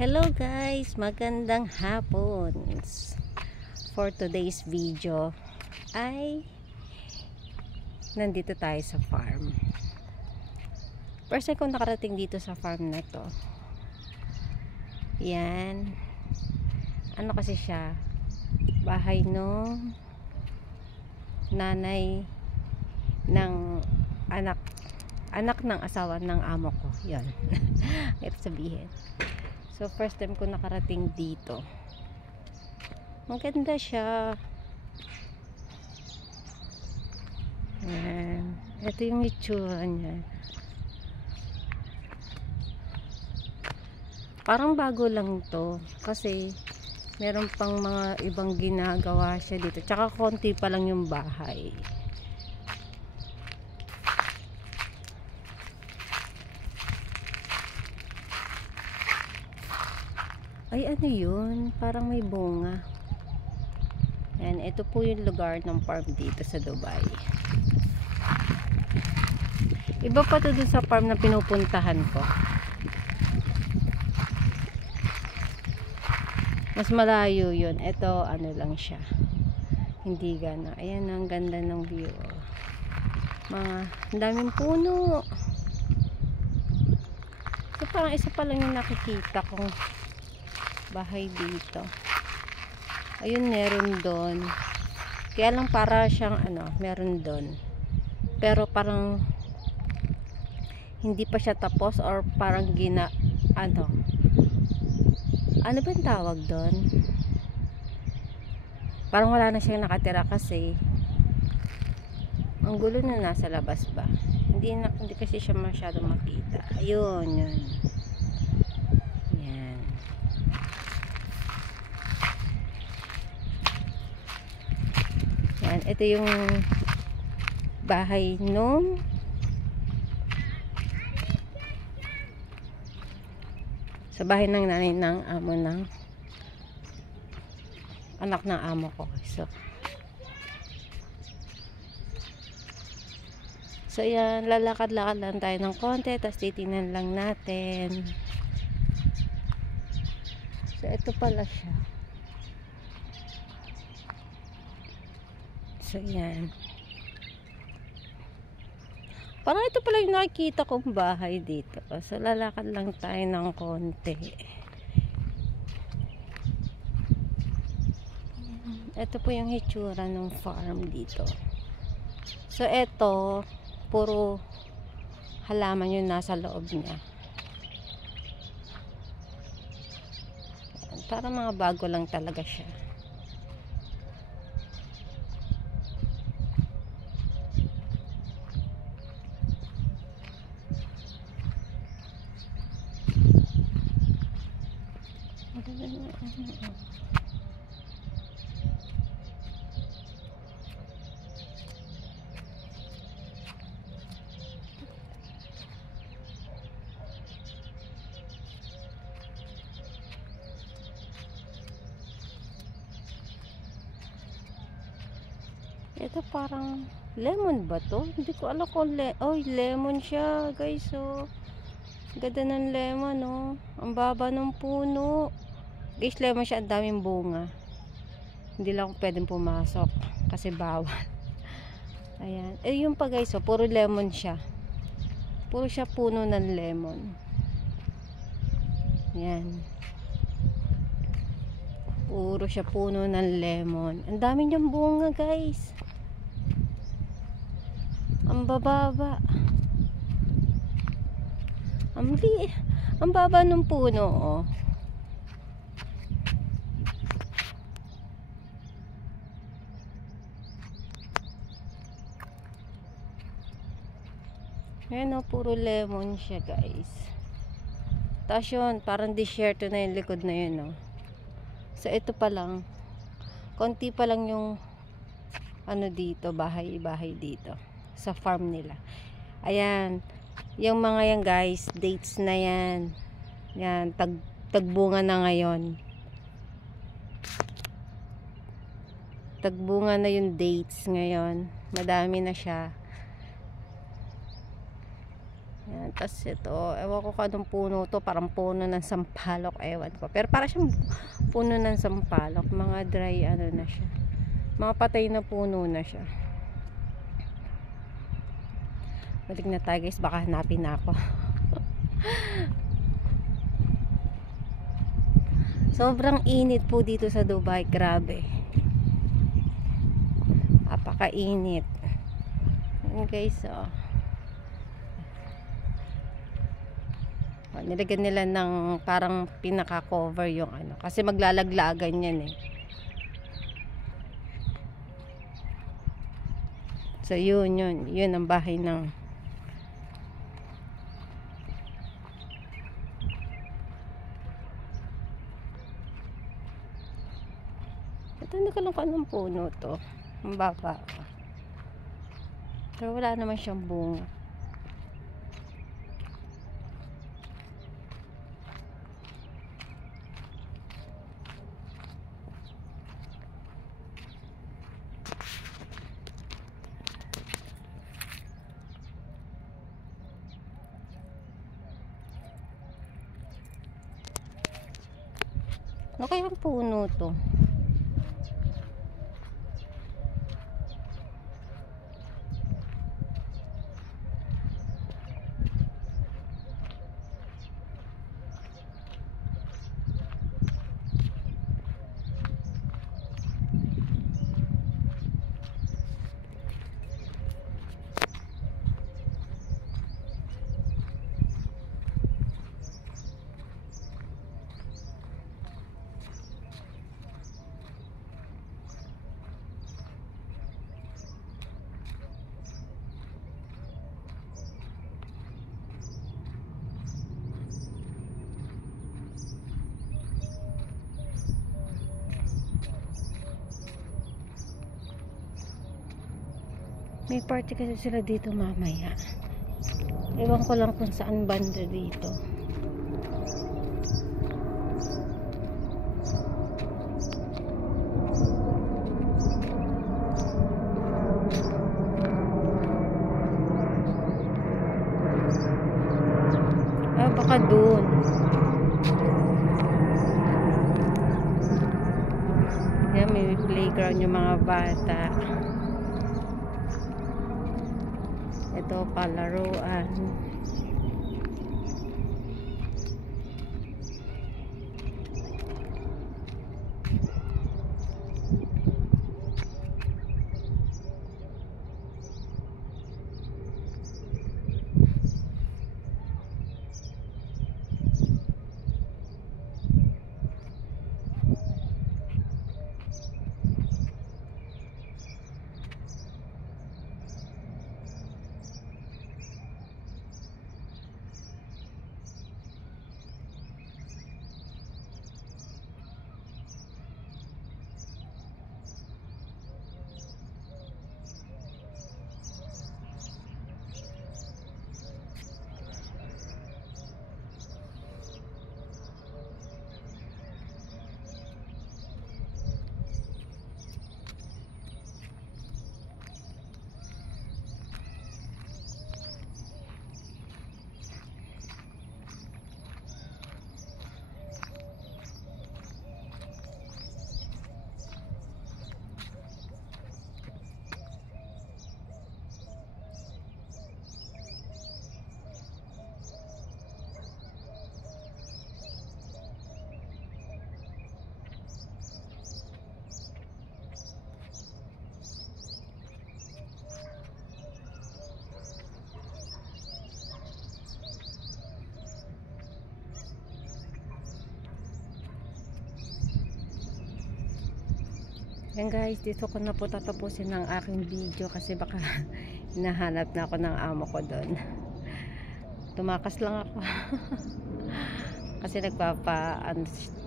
Hello guys, magandang hapon. For today's video ay nandito tayo sa farm. First time ko nakarating dito sa farm na to. Yan. Ano kasi siya? Bahay nung nanay ng anak ng asawa ng amo ko. Yan. Ito sabihin. So first time ko nakarating dito. Maganda siya. Ayan. Ito yung itsura niya. Parang bago lang to. Kasi meron pang mga ibang ginagawa siya dito. Tsaka konti pa lang yung bahay. Ay, ano yun? Parang may bunga. Ayan, ito po yung lugar ng farm dito sa Dubai. Iba pa to dun sa farm na pinupuntahan ko. Mas malayo yun. Ito, ano lang siya. Hindi gana. Ayan, ang ganda ng view. Ang daming puno. So, parang isa pa lang yung nakikita kong bahay dito. Ayun, meron doon. Kaya lang para siyang meron doon. Pero parang hindi pa siya tapos or parang ano ba yung tawag doon? Parang wala na siyang nakatira kasi ang gulo na nasa labas ba. Hindi kasi siya masyadong makita. Ayun, yun. Yan, ito yung bahay nung sa bahay ng nanay ng amo ng anak ng amo ko. So yan, lalakad-lakad lang tayo ng konti, tapos titingnan lang natin. So ito pala siya. So yan. Parang ito pala yung nakikita kong bahay dito. So lalakad lang tayo ng konti. Ito po yung hitsura ng farm dito. So ito, puro halaman yung nasa loob niya. Parang mga bago lang talaga siya. Ito parang lemon ba to? Hindi ko alam kung lemon siya guys. So ganda ng lemon, oh. Ang baba ng puno guys. Lemon siya, ang daming bunga. Hindi lang ako pwedeng pumasok kasi bawal. Ayan, yung pa guys, oh, puro lemon siya. Puro siya puno ng lemon. Ayan, puro siya puno ng lemon. Ang dami niyang bunga guys. Ang bababa. Ang baba ng puno, oh. Ayan, oh, puro lemon siya guys. Tapos yun, parang desierto na yung likod na yun, oh. So ito pa lang, konti pa lang yung dito, bahay dito sa farm nila. Ayan, yung mga yan guys, dates na yan. Yan, tagbunga na ngayon. Tagbunga na yung dates ngayon. Madami na siya. Yan, tas ito, ewan ko kanong puno to, parang puno ng sampalok, ewan ko. Pero para siyang puno ng sampalok, mga dry ano na siya. Mga patay na puno na siya. Balik na tayo guys, baka hanapin na ako. Sobrang init po dito sa Dubai, grabe. Napakainit. Yan guys, oh. Nilagyan nila ng parang pinaka-cover yung ano. Kasi maglalaglagan yan eh. So yun ang bahay ng ito, hindi ko lang kung anong puno to. Ang baba. Pero wala naman siyang bunga. Ano kayang puno to? May party kasi sila dito mamaya. Ewan ko lang kung saan banda dito. Baka doon. Yan, may playground yung mga bata. Ito, palaruan. Yan guys, dito ko na po tatapusin ang aking video kasi baka hinahanap na ako ng amo ko doon. Tumakas lang ako. Kasi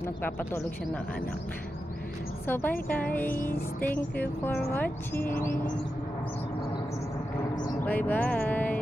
nagpapatulog siya ng anak. So bye guys, thank you for watching. Bye bye.